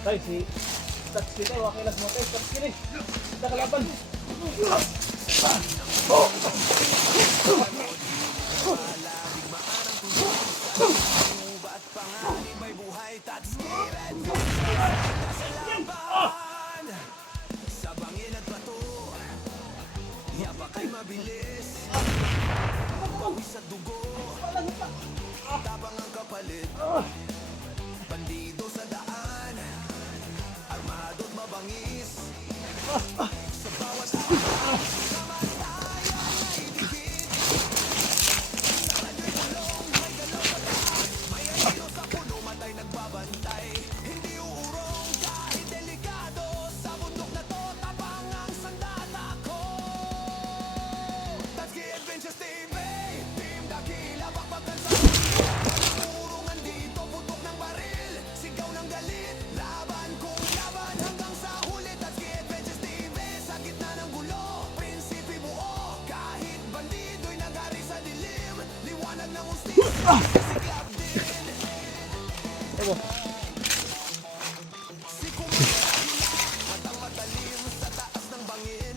Tay, si Taxi tayo, wakilas mo tayo, Taxi rin. Kita kalaban.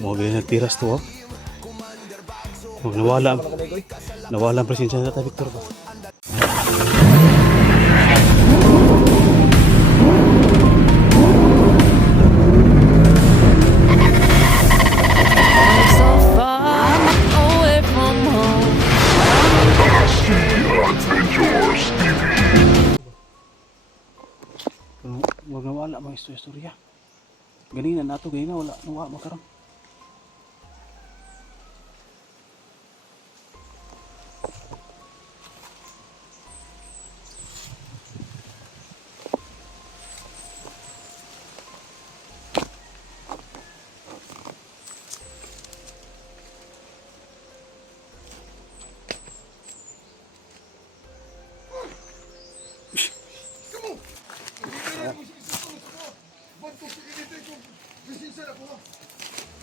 Mau bilhin ng tiras to, oh. Nawala ang presensya ng Tatay Victor ba? So far away from home. Huwag nawala mga istorya. Ganina nato, ganina wala makaram.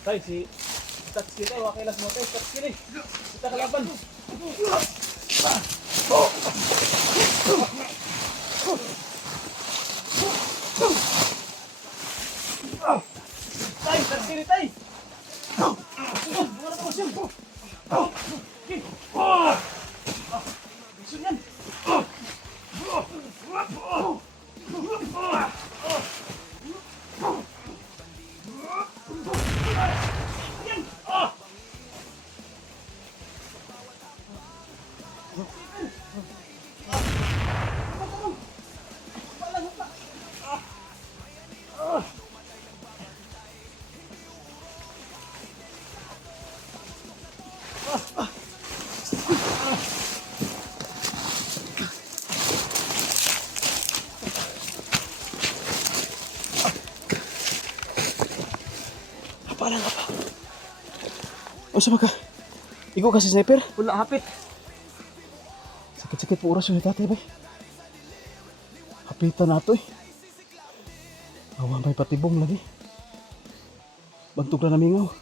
Tay, si Taxi tayo, wakilas mo tayo, Taxi rin. Kita kalaban. Tay, Taxi rin tay. Mga nakapasyon. Bisyon yan. Palang ka pa. O sa ka? Ikaw kasi sniper? Wala hapit. Sakit-sakit po oras yun ni tatay ba? Hapitan na ito eh. Awa may patibong lagi. Bantog na namingaw.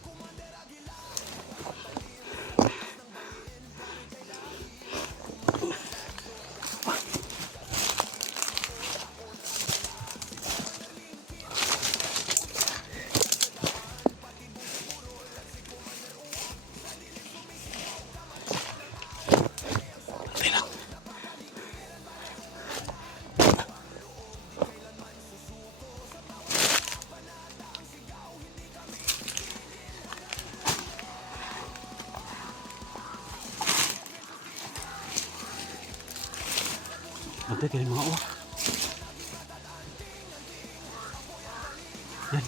Bantay kayo mga uwak. Yan.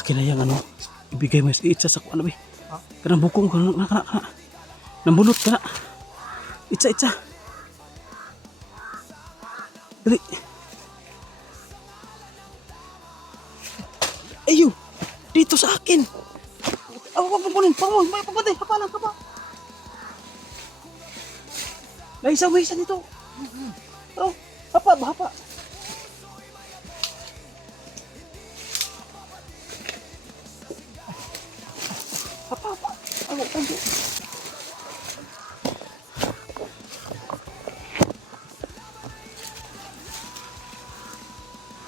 Akin na yung ano. Ibigay mo yung itsa sa kuwan na ba? Kanang bukong ka na. Nambulot ka na. Itsa. Dali. Ayo. Dito sa akin. Papunin. May papatay. Hapalan ka pa. May isa dito. Oh, hapa. Hapa. Ako, tanto.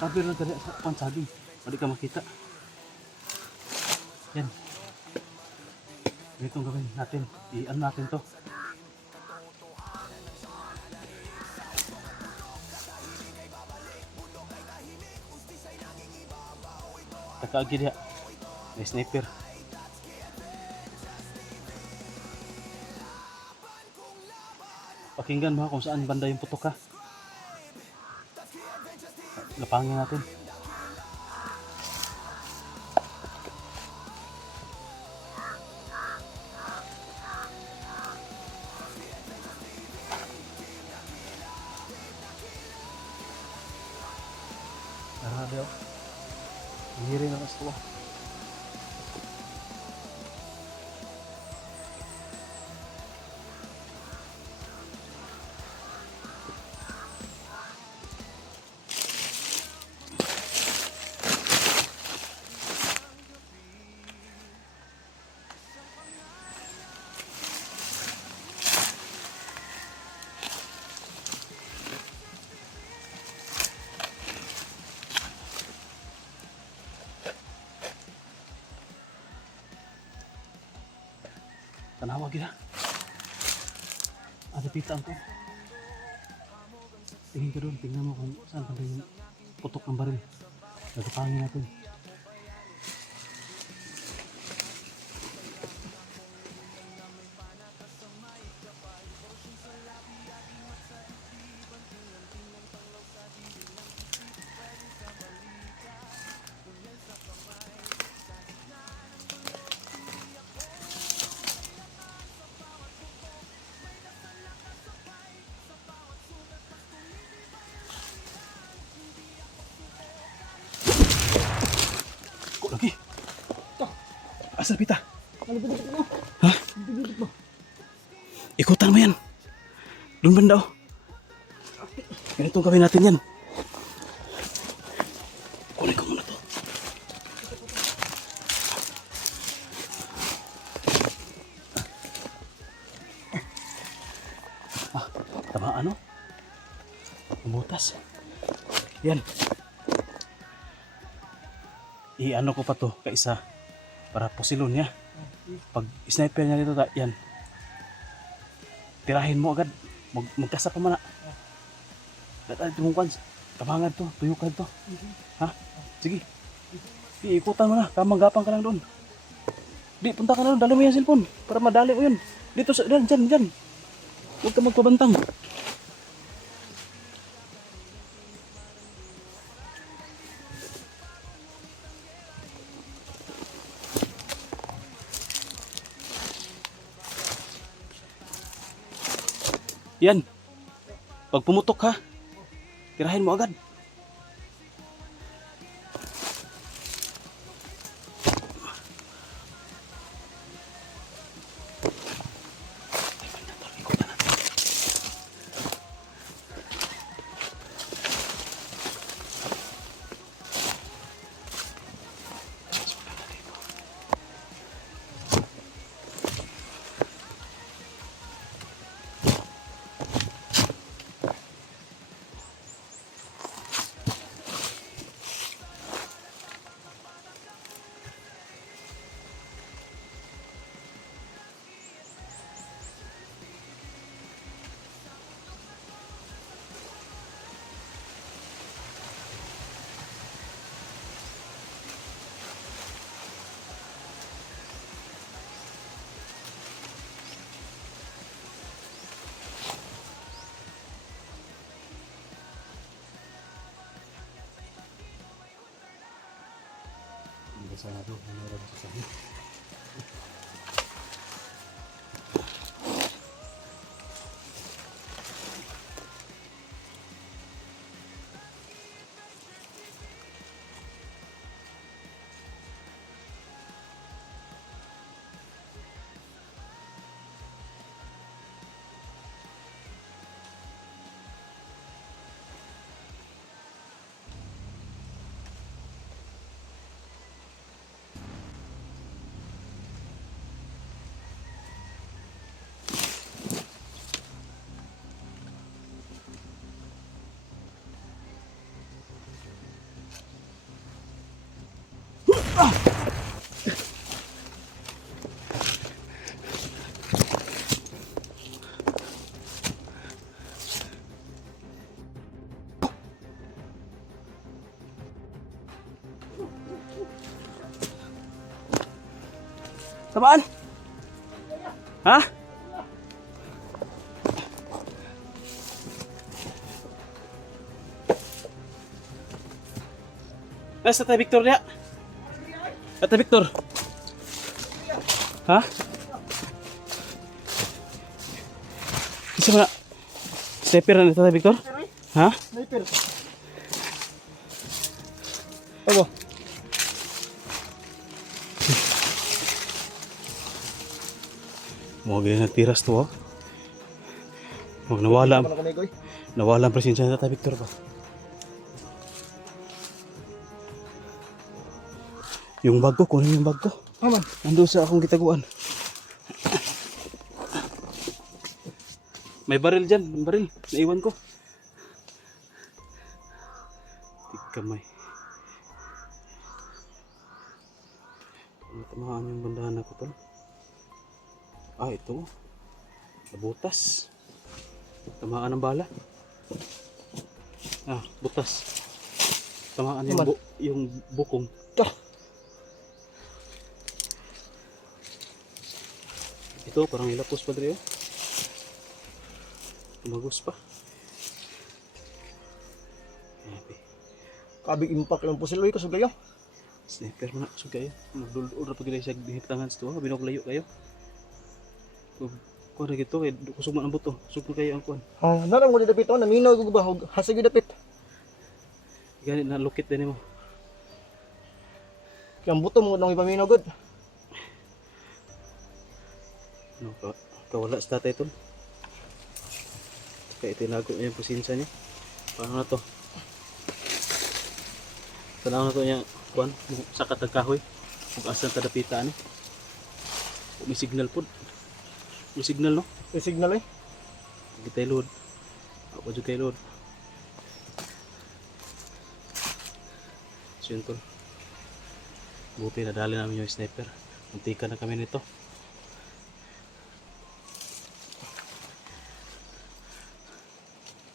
Cover lang dali sa pansaging. Hindi ka makita. Yan. Ganitong gawin natin. I-ano natin to. Takaagi dia. May sniper. Pakinggan mo kung saan banda yung putok ha. Lapangin natin. Grabe oh. Hihiri na kasi ito oh. Tanawa gila. Ada pitaan ko. Tingin ka doon, tingnan mo kung saan banda yung putok ng baril. Nagpapangin natin. Lagi. Asal pita. Ha? Ikutan mo yan. Doon banda oh. Ganito gawin natin yan. Kunin ko muna to. Tamaan oh. Umutas. Yan. I-ano ko pa to kaisa para pusilon niya. Pag sniper niya dito, yan. Tirahin mo agad. Magkasa pa man na. Dahil tumungkan. Kabangan to. Tuyukan to. Ha? Sige. Iikutan mo na. Kamanggapang ka lang doon. Di, punta ka na doon. Dali mo yung cellphone. Para madali mo yun. Dito, dyan. Huwag ka magpabantang. Yan. Pag pumutok ha, tirahin mo agad. Sarado, meron sa sabi. Tamaan? Ha? Nasa tayo Victor niya. Ate Victor. Ha? Isa mo na. Sniper na tayo Victor? Ha? Sniper. Abo. Mga ganyan nagtiras to, oh. Huwag nawala. Ano ka Goy? Nawala ang presensya na tayo Victor ba? Yung bag ko, kunin yung bag ko. Aman. Nandun sa akong gitaguan. May baril dyan, baril. Naiwan ko. Tigkamay. Tamaan yung bandahan ako to. Ah, ito. Nabutas. Tamaan ng bala. Ah, butas. Tamaan yung, yung bukong. Ito, parang ilapos pa rin. Tumagos pa. Grabe. Kabig impact yung pusiloy ko sugayo. Sniper mo na. So kayo. Magdulod na pag ilay sa dihiptangan sa ito. Binoglayo kayo. Kuha na gito. Kusog mo ang buto. Kusog mo kayo ang kuhan. Ah, nara mo dapit on, naminaw ko ba hasig dapit. Ganit na lukit din mo. Yang buto mo nang ipaminaw gud. No, kawala sa tatay ito. Kaya itinago niya yung pusinsa niya. Paano na to? Tanaw na to niya. Kuhan. Sa katagkahoy. Kung asan tadapitaan eh. May signal po. May signal no? May signal eh. Kita load. Ako juga kay load. So yun tol. Buti nadali namin yung sniper. Muntikan na kami nito.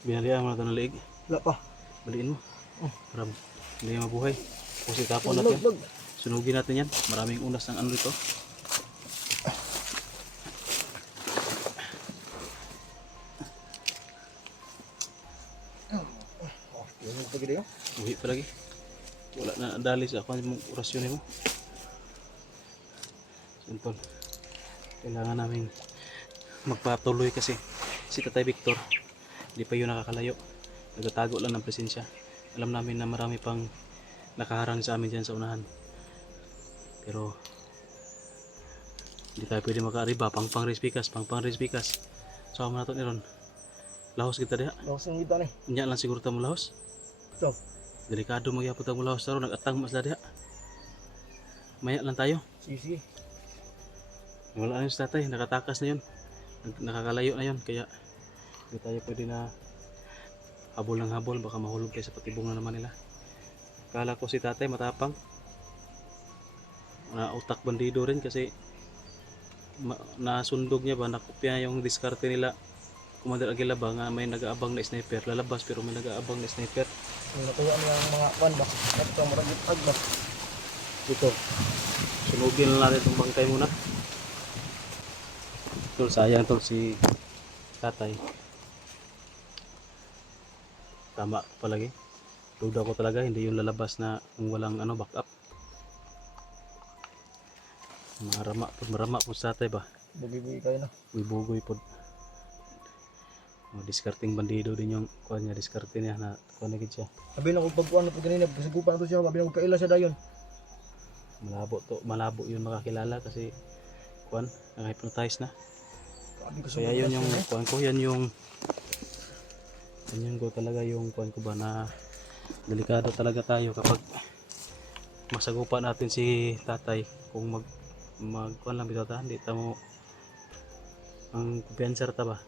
Binalihan mo na ito ng leeg. Wala pa. Baliin mo. Para hindi mabuhay. Kasi tapon natin. Sunugin natin yan. Maraming unas ng ano dito. Yun pa gid yo. Buhi pa lagi. Wala na dali sa ako yung orasyon mo. Simple. Kailangan namin magpatuloy kasi si Tatay Victor hindi pa yun nakakalayo. Nagtatago lang ng presensya. Alam namin na marami pang nakaharang sa amin dyan sa unahan. Pero hindi tayo pwede makaariba. Pang respikas. So nato ni Ron. Lahos kita diha. Lawas ang kita ni. Nya lang siguro ta mo lahos. So, Delikado magyapon ta mo lahos taro nagatang mas diha. Maya lang tayo. sige. Wala na yung tatay, nakatakas na yun. Nakakalayo na yun, kaya hindi tayo pwede na habol ng habol, baka mahulog tayo sa patibong na naman nila. Kala ko si tatay matapang. Utak bandido rin kasi nasundog niya ba, nakopya yung diskarte nila. Commander Aguila ba nga may nag-aabang na sniper, lalabas pero may nag-aabang na sniper. Natuwa niya ang mga kwan ba? Ito maragit ag ba? Dito, sunugin na natin itong bangkay muna. Tol, sayang tol si tatay. Tama palagi. Duda ko talaga hindi yung lalabas na kung walang ano backup. Marama po sa tatay ba? Bugi-bugi kayo na. Bugoy po. Discarding bandido din yung kuha niya, diskarte niya na kuha na gid siya. Abi na ko pagkuan na ganina, kasugupan na to siya, abi na ko kaila siya dayon. Malabo yun makakilala kasi kuan naka-hypnotize na. Abi Kaya yun yung kuan ko, yan yung ko talaga yung kuan ko ba na delikado talaga tayo kapag masagupan natin si tatay kung mag kuan lang bitaw ta, hindi ta mo ang kumpiyansa ta ba.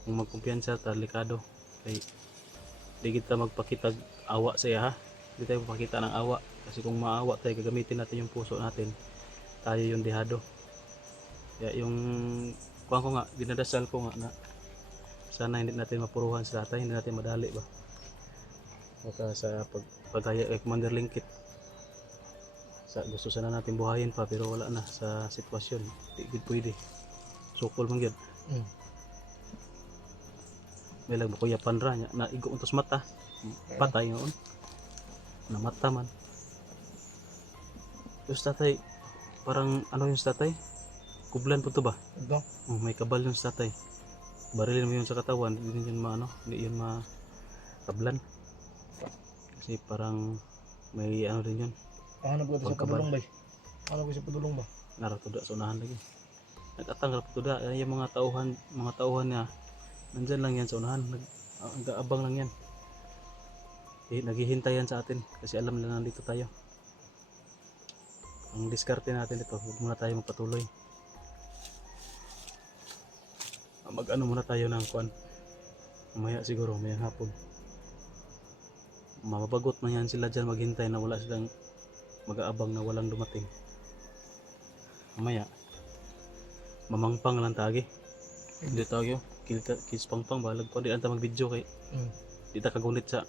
Kung magkumpiyansa ta delikado kay di kita magpakitag awa sa iya ha. Hindi tayo papakita ng awa. Kasi kung maawa tayo, gagamitin natin yung puso natin. Tayo yung dehado. Kaya yung kuwan ko nga, dinadasal ko nga na sana hindi natin mapuruhan sa tatay, hindi natin madali ba. Baka sa pagkaya kay Commander Lingkit, gusto sana natin buhayin pa pero wala na sa sitwasyon. Di gid pwede. Sukol man gyud. May lang kuya panra nya na igo untos mata. Patay noon. Na mata man. Yung tatay, parang ano yung tatay? Kublan po to ba? Ito. May kabal yung tatay. Barilin mo yun sa katawan, hindi yun maano, hindi yun makablan. Kasi parang may ano din yun. Hanap ko ito sa Pagkabal. padulong ba? Hanap ko sa padulong ba? Naratuda sa unahan lagi. Nagkatanggal po tuda. Yung mga tauhan niya, nandyan lang yan sa unahan. Nag-aabang lang yan. Naghihintay yan sa atin kasi alam na nandito tayo. Ang diskarte natin dito, huwag muna tayo magpatuloy. Mag-ano muna tayo ng kuan. Mamaya siguro, mayang hapon. Mababagot na yan sila dyan maghintay na wala silang mag-aabang na walang dumating. Mamaya, mamangpang lang tagi. Hindi tagi yun. Kiss pangpang, balag pa. Di anta mag-video kay. Di ta kagunit sa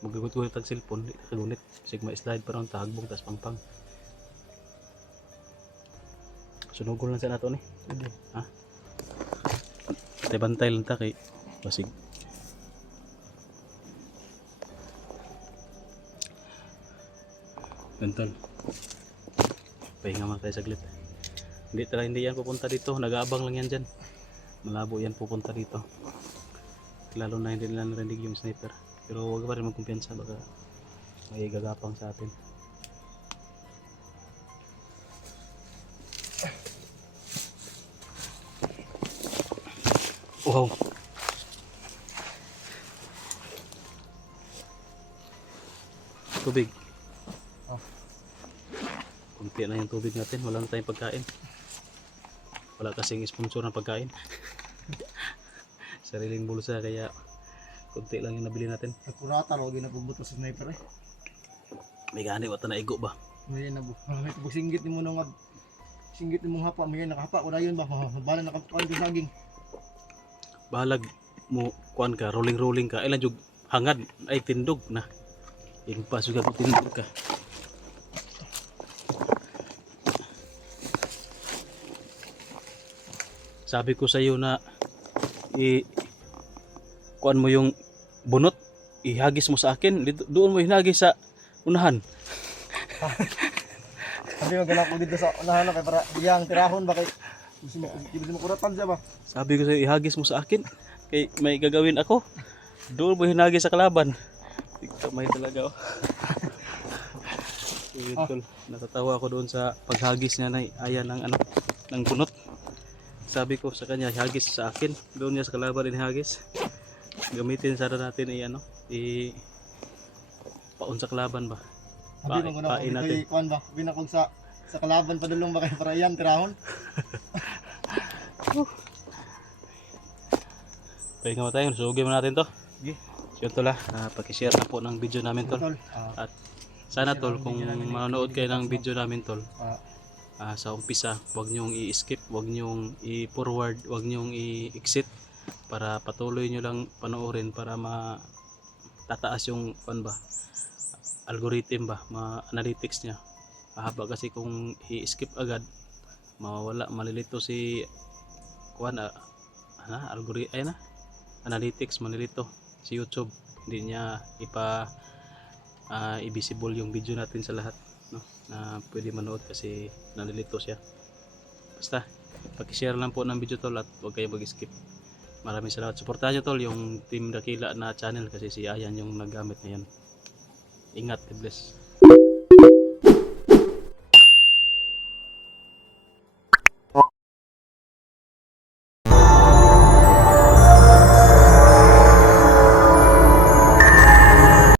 magagut-gunit ang cellphone. Di ta kagunit. Kasi ma-slide pa rin tahagbong tas pangpang. Sunugol lang sa nato ni. Hindi. Ha? Bantay lang ta kay basig. Ganton. Pahinga man tayo saglit. Hindi yan pupunta dito. Nag-aabang lang yan dyan. Malabo yan pupunta dito. Lalo na hindi nila narinig yung sniper. Pero huwag pa rin magkumpiyansa. Baka may gagapang sa atin. Wow. Tubig. Kunti na yung tubig natin. Wala na tayong pagkain. Wala kasing sponsor ng pagkain. Sariling bulsa kaya kunti lang yung nabili natin. Nakurata, huwag na pagbuto sa sniper eh. May gani wata na igo ba? May nabu. May singgit ni mo nang singgit ni mong hapa. May nakahapa ko na yun ba? Bala nakapuan ko saging. Bahalag mo kuan ka, rolling ka. Ilan jug hangad ay tindog na. Impas juga ko tindog ka. Sabi ko sa iyo na kuan mo yung bunot, ihagis mo sa akin, doon mo hinagis sa unahan. Sabi mo ganap ko dito sa unahan kay para iyang tirahon ba kay gusto mo kuratan siya ba? Sabi ko sa iyo, ihagis mo sa akin kay may gagawin ako. Doon mo hinagis sa kalaban. May talaga oh. Tol, natatawa ako doon sa paghagis niya na ayan ng ano ng bunot. Sabi ko sa kanya, ihagis sa akin. Doon niya sa kalaban din ihagis. Gamitin sana natin paun sa kalaban ba? Sabi mo ganap ko dito kuan ba? Binakog sa kalaban padulong ba kay para iyang tirahon? Pwede nga tayo, sugay mo natin to. Sige. So tol pakishare na po ng video namin tol. At sana tol, kung manonood kayo ng video namin tol, sa umpisa, huwag nyong i-skip, huwag nyong i-forward, huwag nyong i-exit para patuloy nyo lang panoorin para matataas yung algorithm ba, analytics nya. Mahaba kasi kung i-skip agad, mawawala, malilito si analytics, malilito si YouTube. Hindi niya i-visible yung video natin sa lahat, no? Na pwede manood kasi nalilito siya. Basta paki-share lang po ng video tol at huwag kayo mag-skip. Maraming salamat. Suportahan nyo tol yung Team Dakila na channel kasi si Ayan yung naggamit ngayon. Ingat, God bless.